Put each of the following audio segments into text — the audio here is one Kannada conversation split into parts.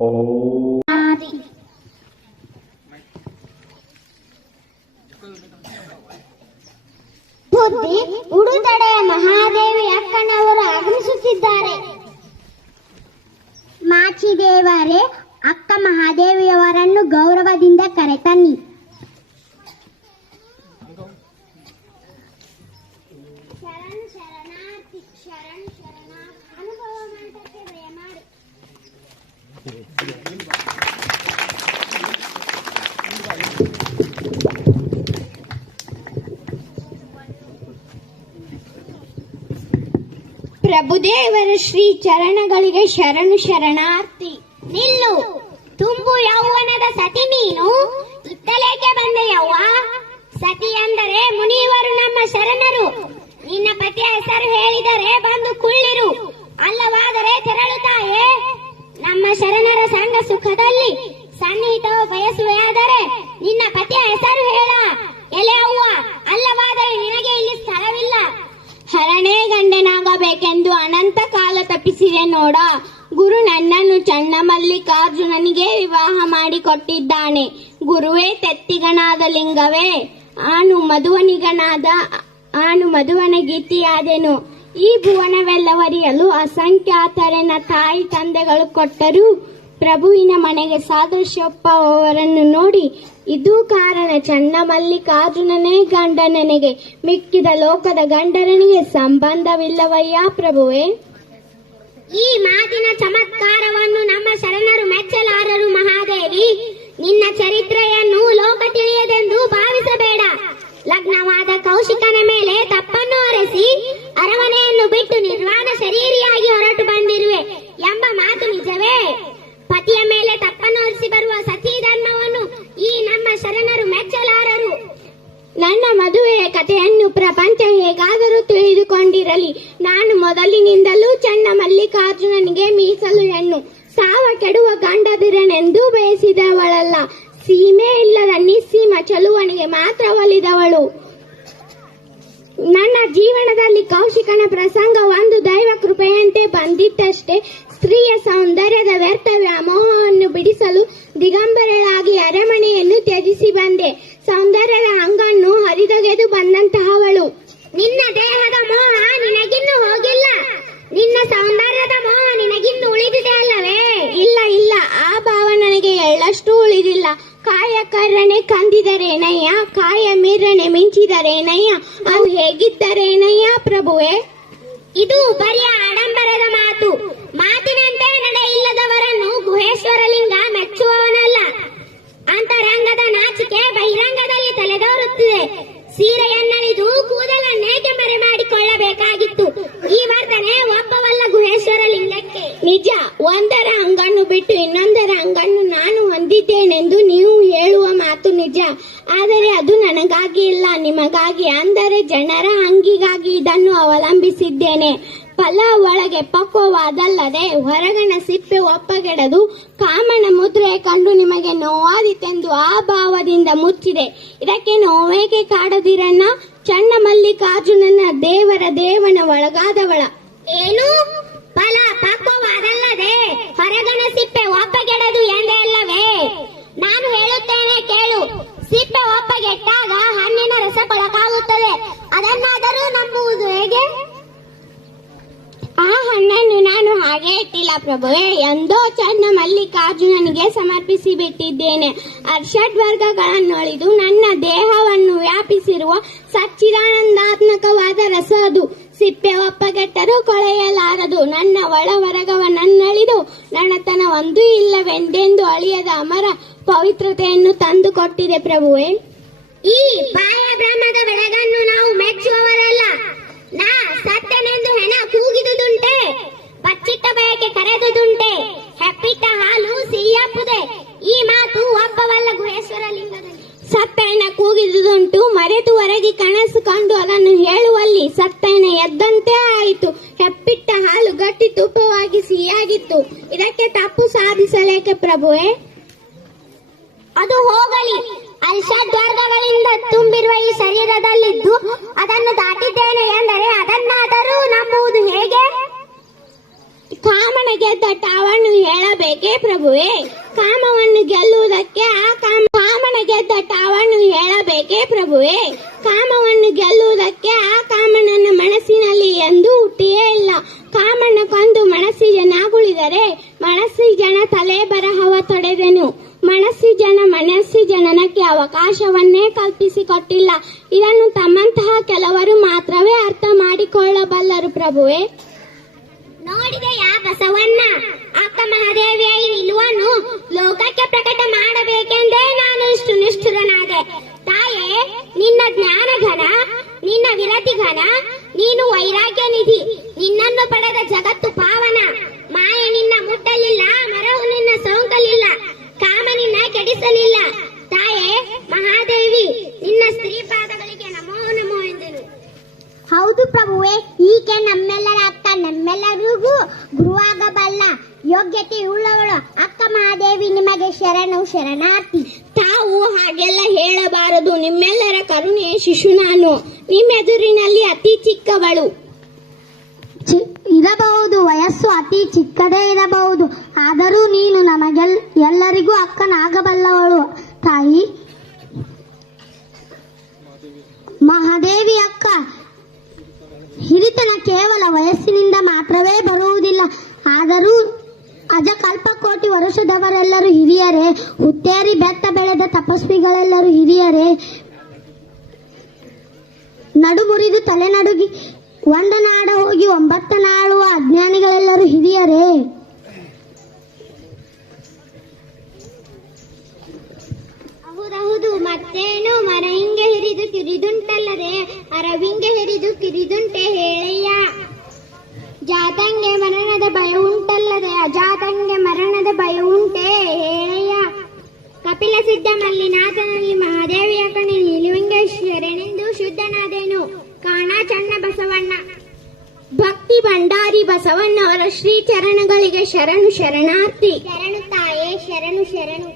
ಆದಿ. ಬುದ್ಧಿ ಉಡುತಡೆಯ ಮಹಾದೇವಿ ಅಕ್ಕನವರು ಆಗಮಿಸುತ್ತಿದ್ದಾರೆ. ಮಾಚಿದೇವರೇ, ಅಕ್ಕ ಮಹಾದೇವಿಯವರನ್ನು ಗೌರವದಿಂದ ಕರೆತನ್ನಿ. ಶರಣ, ಶರಣಾರ್ಥಿ ಶರಣ, ಶರಣಾರ್ಥಿ. ಅನುಭವ ದಯಮಾಡಿ ಪ್ರಭುದೇವರ ಶ್ರೀ ಚರಣಗಳಿಗೆ ಶರಣು ಶರಣಾರ್ಥಿ. ನಿಲ್ಲು. ತುಂಬು ಯೌವನದ ಸತಿ ನೀನು. ಇತ್ತಲೇಕೆ ಬಂದೆ ಯವ್ವ. ಸತಿ ಅಂದರೆ ಮುನಿಯವರು ನಮ್ಮ ಶರಣರು. ನಿನ್ನ ಪತಿಯ ಹೆಸರು ಹೇಳಿದರೆ ಬಂದು ಕುಳ್ಳಿರು. ಅಲ್ಲವಾದರೆ ತೆರಳುತ್ತಾಯೇ. ನಮ್ಮ ಶರಣರ ಸಂಘ ಸುಖದಲ್ಲಿ ಸನ್ನಿಹಿತ ಬಯಸುವೆಯಾದರೆ ನಿನ್ನ ಪತಿಯ ಹೆಸರು ಹೇಳ. ಎಲೆ ಅವ್ವ, ಅಲ್ಲವಾದರೆ ನಿನಗೆ ಇಲ್ಲಿ ಸ್ಥಳವಿಲ್ಲ. ಹರಣೆ ಗಂಡನಾಗಬೇಕೆಂದು ಅನಂತ ಕಾಲ ತಪ್ಪಿಸಿದೆ ನೋಡ. ಗುರು ನನ್ನನ್ನು ಚನ್ನ ಮಲ್ಲಿಕಾರ್ಜುನನಿಗೆ ವಿವಾಹ ಮಾಡಿಕೊಟ್ಟಿದ್ದಾನೆ. ಗುರುವೇ ತೆತ್ತಿಗನಾದ ಲಿಂಗವೇ, ಆನು ಮಧುವನಿಗನಾದ, ಆನು ಮಧುವನ ಗೀತಿಯಾದೆನು. ಈ ಭುವನವೆಲ್ಲವರಿಯಲು ಅಸಂಖ್ಯಾತರನ ತಾಯಿ ತಂದೆಗಳು ಕೊಟ್ಟರು ಪ್ರಭುವಿನ ಮನೆಗೆ ಸಾದೃಶ್ಯಪ್ಪ ಅವರನ್ನು ನೋಡಿ, ಇದು ಕಾರಣ ಚನ್ನ ಮಲ್ಲಿಕಾರ್ಜುನನೇ ಗಂಡನನಿಗೆ ಮಿಕ್ಕಿದ ಲೋಕದ ಗಂಡನಿಗೆ ಸಂಬಂಧವಿಲ್ಲವಯ್ಯ ಪ್ರಭುವೇ? ಈ ಮಾತಿನ ಚಮತ್ಕಾರವನ್ನು ನಮ್ಮ ಶರಣರು ಮೆಚ್ಚಲಾರರು ಮಹಾದೇವಿ. ನಿನ್ನ ಚರಿತ್ರೆಯನ್ನು ಲೋಕ ತಿಳಿಯದೆಂದು ಭಾವಿಸಬೇಡ. ಲಗ್ನವಾದ ಕೌಶಿಕನ ಮೇಲೆ ತಪ್ಪನ್ನು ಅರಸಿ, ಅರಮನೆಯನ್ನು ಬಿಟ್ಟು ನಿರ್ವಾಣ ಶರೀರಿಯಾಗಿ ಹೊರಟು ಬಂದಿರುವೆ ಎಂಬ ಮಾತು ನಿಜವೇ ಪತಿಯ ಮೇಲೆ ತಪ್ಪನ್ನು ಹೊರಿಸಿ ಬರುವ ಸತಿ ಧರ್ಮವನ್ನು ಈ ನಮ್ಮ ಶರಣರು ಮೆಚ್ಚಲಾರರು ನನ್ನ ಮದುವೆಯ ಕಥೆಯನ್ನು ಪ್ರಪಂಚ ಹೇಗಾದರೂ ತಿಳಿದುಕೊಂಡಿರಲಿ ನಾನು ಮೊದಲಿನಿಂದಲೂ ಚನ್ನ ಮಲ್ಲಿಕಾರ್ಜುನನಿಗೆ ಮೀಸಲು ಹೆಣ್ಣು. ಸಾವ ಕೆಡುವ ಗಂಡದಿರನೆಂದು ಬಯಸಿದವಳಲ್ಲ. ಸೀಮೆ ಇಲ್ಲದ ನಿಸ್ಸೀಮ ಚಲುವನಿಗೆ ಮಾತ್ರ ಒಲಿದವಳು. ನನ್ನ ಜೀವನದಲ್ಲಿ ಕೌಶಿಕನ ಪ್ರಸಂಗ ಒಂದು ದೈವ ಕೃಪೆಯಂತೆ ಬಂದಿತ್ತಷ್ಟೇ. ಸ್ತ್ರೀಯ ಸೌಂದರ್ಯದ ವ್ಯರ್ಥ ವ್ಯಾಮೋಹವನ್ನು ಬಿಡಿಸಲು ದಿಗಂಬರಳಾಗಿ ಅರಮನೆಯನ್ನು ತ್ಯಜಿಸಿ ಬಂದೆ ಸೌಂದರ್ಯದ ಹಂಗನ್ನು ಹರಿದೊಗೆದು ಬಂದಂತಹವಳು ನಿನ್ನ ದೇಹದ ಮೋಹ ನಿನಗಿನ್ನು ಹೋಗಿಲ್ಲ ನಿನ್ನ ಸೌಂದರ್ಯದ ಮೋಹ ನಿನಗಿನ್ನು ಉಳಿದಿದೆ ಅಲ್ಲವೇ ಇಲ್ಲ ಇಲ್ಲ ಆ ಭಾವ ನನಗೆ ಎಳ್ಳಷ್ಟು ಉಳಿದಿಲ್ಲ ಕಾಯ ಕರ್ರನೆ ಕಂದಿದರೇನಯ್ಯ ಕಾಯ ಮೀರನೆ ಮಿಂಚಿದರೇನಯ್ಯ ಅವು ಹೇಗಿದ್ದರೇನಯ್ಯ ಪ್ರಭುವೆ? ಇದು ಬರಿಯ ಆಡಂಬರದ ಮಾತು. ಮಾತಿನಂತೆ ನಡೆ ಇಲ್ಲದವರನ್ನು ಗುಹೇಶ್ವರಲಿಂಗ ಮೆಚ್ಚುವವನಲ್ಲ. ಅಂತರಂಗದ ನಾಚಿಕೆ ಬಹಿರಂಗದಲ್ಲಿ ತಲೆದೋರುತ್ತಿದೆ. ಸೀರೆಯನ್ನಳಿದು ಕೂದಲನ್ನೇಕೆ ಮರೆ ಮಾಡಿಕೊಳ್ಳಬೇಕಾಗಿತ್ತು? ಈ ವರ್ತನೆ ಒಬ್ಬವಲ್ಲ ಗುಹೇಶ್ವರ ಲಿಂಗಕ್ಕೆ ನಿಜ ಒಂದರ ಅಂಗನ್ನು ಬಿಟ್ಟು ಇನ್ನೊಂದರ ಅಂಗನ್ನು ನಾನು ಹೊಂದಿದ್ದೇನೆಂದು ನೀವು ಹೇಳುವ ಮಾತು ನಿಜ ಆದರೆ ಅದು ನನಗಾಗಿ ಇಲ್ಲ ನಿಮಗಾಗಿ ಅಂದರೆ ಜನರ ಅಂಗಿಗಾಗಿ ಇದನ್ನು ಅವಲಂಬಿಸಿದ್ದೇನೆ. ಫಲ ಒಳಗೆ ಪಕ್ವವಾದಲ್ಲದೆ ಹೊರಗಣ ಸಿಪ್ಪೆ ಒಪ್ಪಗೆಡದು ಕಾಮನ ಮುದ್ರೆ ಕಂಡು ನಿಮಗೆ ನೋವಾದಿತೆಂದು ಆ ಭಾವದಿಂದ ಮುಚ್ಚಿದೆ. ಇದಕ್ಕೆ ನೋವೇಕೆ ಕಾಡದಿರನ್ನ ಚಣ್ಣ ಮಲ್ಲಿಕಾರ್ಜುನನ ದೇವರ ದೇವನ ಒಳಗಾದವಳ ಏನು ಫಲ ಪಕ್ವವಾದಲ್ಲದೆ ಹೊರಗಣ ಸಿಪ್ಪೆ ಒಪ್ಪಗೆಡದು ಎಂದೇ ಅಲ್ಲವೇ ನಾನು ಹೇಳುತ್ತೇನೆ ಕೇಳು ಸಿಪ್ಪೆ ಒಪ್ಪಗೆಟ್ಟಾಗ ಹಣ್ಣಿನ ರಸ ಕೊಳಕಾಗುತ್ತದೆ ಅದನ್ನಾದರೂ ನಂಬುವುದು ಹೇಗೆ? ಆ ಹಣ್ಣನ್ನು ನಾನು ಹಾಗೆ ಇಟ್ಟಿಲ್ಲ ಪ್ರಭುವೇ. ಎಂದೋ ಚನ್ನ ಮಲ್ಲಿಕಾರ್ಜುನನಿಗೆ ಸಮರ್ಪಿಸಿ ಬಿಟ್ಟಿದ್ದೇನೆ. ಅರ್ಷಡ್ ವರ್ಗಗಳನ್ನೊಳಿದು ನನ್ನ ದೇಹವನ್ನು ವ್ಯಾಪಿಸಿರುವ ಸಚ್ಚಿದಾನಂದಾತ್ಮಕವಾದ ರಸ ಅದು. ಸಿಪ್ಪೆ ಒಪ್ಪಗೆಟ್ಟರೂ ಕೊಳೆಯಲಾರದು. ನನ್ನ ಒಳ ಹೊರಗವನನ್ನಳಿದು ನನ್ನತನ ಒಂದೂ ಇಲ್ಲವೆಂದೆಂದು ಅಳಿಯದ ಅಮರ ಪವಿತ್ರತೆಯನ್ನು ತಂದುಕೊಟ್ಟಿದೆ ಪ್ರಭುವೆ. ಈ ಪ್ರಭುವೆ ಅದು ಹೋಗಲಿ. ಅಲ್ಷದ್ವರ್ಗಗಳಿಂದ ತುಂಬಿರುವ ಈ ಶರೀರದಲ್ಲಿದ್ದು ಅದನ್ನು ದಾಟಿದ್ದೇನೆ ಎಂದರೆ ಅದನ್ನಾದರೂ ನಂಬುವುದು ಹೇಗೆ? ಗೆದ್ದ ಟಾವನ್ನು ಹೇಳಬೇಕೇ ಪ್ರಭುವೆ? ಕಾಮವನ್ನು ಗೆಲ್ಲುವುದಕ್ಕೆ ಆ ಕಾಮ ಕಾಮನ ಗೆದ್ದ ಟಾವನ್ನು ಹೇಳಬೇಕೇ ಪ್ರಭುವೆ? ಕಾಮವನ್ನು ಗೆಲ್ಲುವುದಕ್ಕೆ ಆ ಕಾಮನನ್ನ ಮನಸ್ಸಿನಲ್ಲಿ ಎಂದು ಹುಟ್ಟಿಯೇ ಇಲ್ಲ. ಕಾಮನ ಕೊಂದು ಮನಸ್ಸಿಗೆ ತಲೆ ಬರಹವ ತೊಡೆದೆನು ಜನ ಮನಸ್ಸಿ ಜನನಕ್ಕೆ ಅವಕಾಶವನ್ನೇ ಕಲ್ಪಿಸಿಕೊಟ್ಟಿಲ್ಲ. ಇದನ್ನು ತಮ್ಮಂತಹ ಕೆಲವರು ಮಾತ್ರವೇ ಅರ್ಥ ಮಾಡಿಕೊಳ್ಳಬಲ್ಲರು ಪ್ರಭುವೇ. ನೋಡಿದೆಯಾ ಬಸವಣ್ಣ. ಅಕ್ಕ ಮಹಾದೇವಿಯ ಈ ನಿಲುವನ್ನು ಲೋಕಕ್ಕೆ ಪ್ರಕಟ ಮಾಡಬೇಕೆಂದೇ ನಾನು ಇಷ್ಟು ನಿಷ್ಠುರನಾದೆ. ತಾಯೇ, ನಿನ್ನ ಜ್ಞಾನ ಘನ ನಿನ್ನ ವಿರತಿ ಘನ ನೀನು ವೈರಾಗ್ಯ ನಿಧಿ ನಿನ್ನನ್ನು ಪಡೆದ ಜಗತ್ತು ಪಾವನ ಮಾಯ ನಿನ್ನ ಮುಟ್ಟಲಿಲ್ಲ ಮರವು ನಿನ್ನ ಸೋಂಕಲಿಲ್ಲ ಕಾಮ ನಿನ್ನ ಕೆಡಿಸಲಿಲ್ಲ ತಾಯೇ ಮಹಾದೇವಿ ನಿನ್ನ ಸ್ತ್ರೀ ಪಾದಗಳಿಗೆ ನಮೋ ನಮೋ ಎಂದನು. ಹೌದು ಪ್ರಭುವೆ ಈಕೆ ನಮ್ಮೆಲ್ಲರ ಅಕ್ಕ ನಮ್ಮೆಲ್ಲರಿಗೂ ಗುರುವಾಗಬಲ್ಲ. ಯೋಗ್ಯತೆ ಉಳ್ಳವಳು ಅಕ್ಕ ಮಹಾದೇವಿ ನಿಮಗೆ ಶರಣು ಶರಣಾರ್ಥಿ. ತಾವು ಹಾಗೆಲ್ಲ ಹೇಳಬಾರದು. ನಿಮ್ಮೆಲ್ಲರ ಕರುಣೆಯ ಶಿಶು ನಾನು. ನಿಮ್ಮೆದುರಿನಲ್ಲಿ ಅತಿ ಚಿಕ್ಕವಳು. ಚಿ- ಇರಬಹುದು, ವಯಸ್ಸು ಅತಿ ಚಿಕ್ಕದೇ ಇರಬಹುದು. ಆದರೂ ನೀನು ನಮಗೆಲ್, ಎಲ್ಲರಿಗೂ ಅಕ್ಕನಾಗಬಲ್ಲವಳು. ತಾಯಿ. ಮಹಾದೇವಿ ಅಕ್ಕ. ಹಿರಿತನ ಕೇವಲ ವಯಸ್ಸಿನಿಂದ ಮಾತ್ರವೇ ಬರುವುದಿಲ್ಲ. ಆದರೂ ಅಜ ಕಲ್ಪಕೋಟಿ ವರುಷದವರೆಲ್ಲರೂ ಹಿರಿಯರೇ. ಹುತ್ತೇರಿ ಬೆತ್ತ ಬೆಳೆದ ತಪಸ್ವಿಗಳೆಲ್ಲರೂ ಹಿರಿಯರೇ. ನಡುಮುರಿದು ತಲೆನಡುಗಿ ತಲೆ ನಡುಗಿ ಒಂದ ನಾಡ ಹೋಗಿ ಒಂಬತ್ತ ನಾಳುವ ಅಜ್ಞಾನಿಗಳೆಲ್ಲರೂ ಹಿರಿಯರೇ. ಹೌದೌದು, ಮತ್ತೇನು? ಮರ ಹಿಂಗೆ ಹಿರಿದು ಕಿರಿದುಂಟಲ್ಲದೆ, ಅರವಿಂಗೆ ಹಿರಿದು ಕಿರಿದುಂಟೆ ಹೇಳಯ್ಯ ಜಾತಂಗೆ ಮರಣದ ಭಯ ಉಂಟಲ್ಲದೆ, ಅಜಾತಂಗೆ ಮರಣದ ಭಯ ಬಸವಣ್ಣವರ ಶ್ರೀ ಚರಣಗಳಿಗೆ ಶರಣು ಶರಣಾರ್ಥಿ. ಶರಣು ತಾಯೇ ಶರಣು ಶರಣು.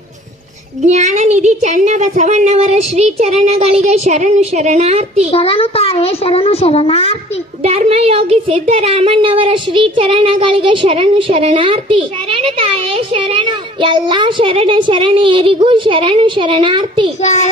ಜ್ಞಾನ ನಿಧಿ ಚನ್ನ ಬಸವಣ್ಣವರ ಶ್ರೀ ಚರಣಗಳಿಗೆ ಶರಣು ಶರಣಾರ್ಥಿ. ಶರಣು ತಾಯೇ ಶರಣು ಶರಣಾರ್ಥಿ. ಧರ್ಮಯೋಗಿ ಸಿದ್ದರಾಮಣ್ಣವರ ಶ್ರೀ ಚರಣಗಳಿಗೆ ಶರಣು ಶರಣಾರ್ಥಿ. ಶರಣು ತಾಯೇ ಶರಣು. ಎಲ್ಲಾ ಶರಣ ಶರಣೆಯರಿಗೂ ಶರಣು ಶರಣಾರ್ಥಿ. ಶರಣ